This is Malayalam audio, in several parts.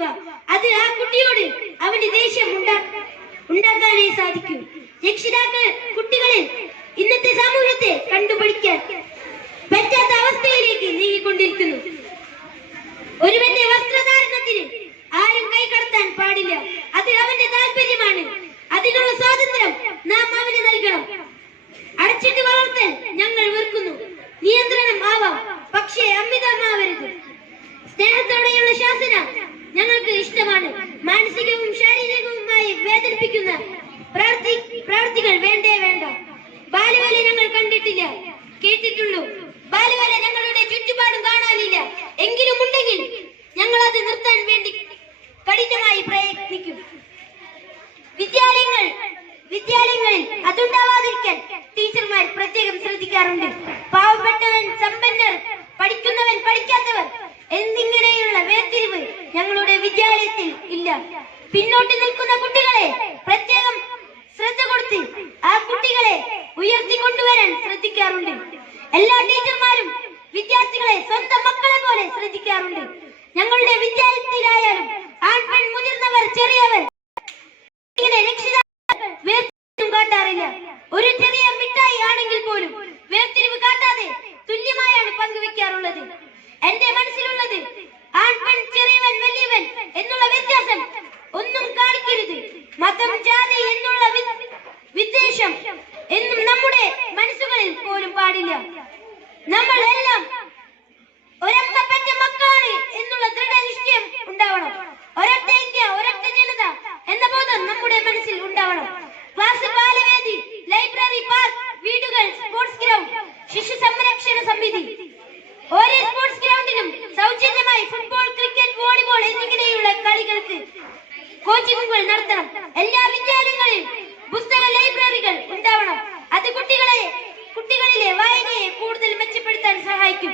പഠിപ്പിക്കുക അത് ആ കുട്ടിയോട് അവന്റെ ദേഷ്യം ഉണ്ടാ ഉണ്ടാക്കാനേ സാധിക്കൂ. രക്ഷിതാക്കൾ കുട്ടികളിൽ ഇന്നത്തെ സമൂഹത്തെ കണ്ടുപഠിക്കാൻ പറ്റാത്ത അവസ്ഥയിലേക്ക് നീങ്ങിക്കൊണ്ടിരിക്കുന്നു. ഒരുവന്റെ വസ്ത്രധാരണത്തിന് ആരും കൈ കടത്താൻ പാടില്ല. അത് അവന്റെ താല്പര്യമാണ്. അതിനുള്ള സ്വാതന്ത്ര്യം നാം അവന് നൽകണം. അടച്ചിട്ട് വളർത്തൽ ഞങ്ങൾ വെറുക്കുന്നു. നിയന്ത്രണം ആവാം. പക്ഷേ അമിതമാവരുത്. സ്നേഹത്തോടെയുള്ള ശാസന ഞങ്ങൾക്ക് ഇഷ്ടമാണ്. മാനസികവും ശാരീരികവുമായി വേദനിപ്പിക്കുന്ന പ്രവൃത്തി പ്രവൃത്തികൾ വേണ്ടേ വേണ്ട. ബാലവേല ഞങ്ങൾ കണ്ടിട്ടില്ല. കേട്ടിട്ടുള്ളൂ. ബാലവേല ഞങ്ങളുടെ ചുറ്റുപാടും കാണാനില്ല. എങ്കിലും ഉണ്ടെങ്കിൽ ഞങ്ങൾ അത് നിർത്താൻ വേണ്ടി കഠിനമായി പ്രയത്നിക്കും. വിദ്യാലയങ്ങൾ വിദ്യാലയങ്ങളിൽ അതുണ്ടാവാതിരിക്കാൻ ടീച്ചർമാർ പ്രത്യേകം ശ്രദ്ധിക്കാറുണ്ട്. പാവപ്പെട്ടവൻ സമ്പന്നർ പഠിക്കുന്നവൻ പഠിക്കാത്തവർ എന്നിങ്ങനെയുള്ള വേർതിരിവ് ഞങ്ങളുടെ വിദ്യാലയത്തിൽ ഇല്ല. പിന്നോട്ട് നിൽക്കുന്ന കുട്ടികളെ പ്രത്യേകം ശ്രദ്ധ കൊടുത്ത് ആ കുട്ടികളെ ഉയർത്തിക്കൊണ്ടുവരാൻ ശ്രദ്ധിക്കാറുണ്ട്. എല്ലാ ടീച്ചർമാരും വിദ്യാർത്ഥികളെ സ്വന്തം മക്കളെ പോലെ ശ്രദ്ധിക്കാറുണ്ട്. ഞങ്ങളുടെ വിദ്യാലയത്തിലായാലും ആൺ പെൺ മുതിർന്നവർ ചെറിയവർ ഇങ്ങനെ രക്ഷിതാക്കൾ കാട്ടാറില്ല. ഒരു ചെറിയ മിഠായി ആണെങ്കിൽ പോലും വേർതിരിവ് കാട്ടാതെ തുല്യമായാണ് പങ്കുവെക്കാറുള്ളത്. എന്റെ മനസ്സിലുള്ളത് ആൺ പെൺ ചെറിയവൻ വലിയവൻ എന്നുള്ള വ്യത്യാസം ഒന്നും കാണിക്കരുത്. മതം ജാതി എന്നുള്ള വിദ്വേഷം എന്നും നമ്മുടെ മനസ്സുകളിൽ പോലും പാടില്ല. നമ്മൾ എല്ലാം കളികൾക്ക് കോച്ചിങ്ങുകൾ നടത്തണം. എല്ലാ വിദ്യാലയങ്ങളിലും പുസ്തക ലൈബ്രറികൾ ഉണ്ടാവണം. അത് കുട്ടികളെ കുട്ടികളിലെ വായനയെ കൂടുതൽ മെച്ചപ്പെടുത്താൻ സഹായിക്കും.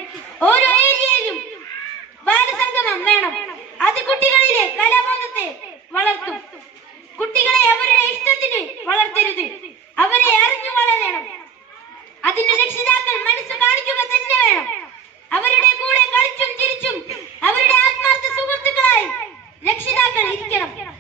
ഓരോ ഏരിയയിലും ബാലസംഗമം വേണം. അത് കുട്ടികളിലെ കലാബോധത്തെ വളർത്തും. കുട്ടികളെ അവരുടെ ഇഷ്ടത്തിന് വളർത്തരുത്. അവരെ അറിഞ്ഞു വളരണം അതിന്റെ രക്ഷിതാക്കൾ മനസ്സ് രക്ഷിതാക്കൾ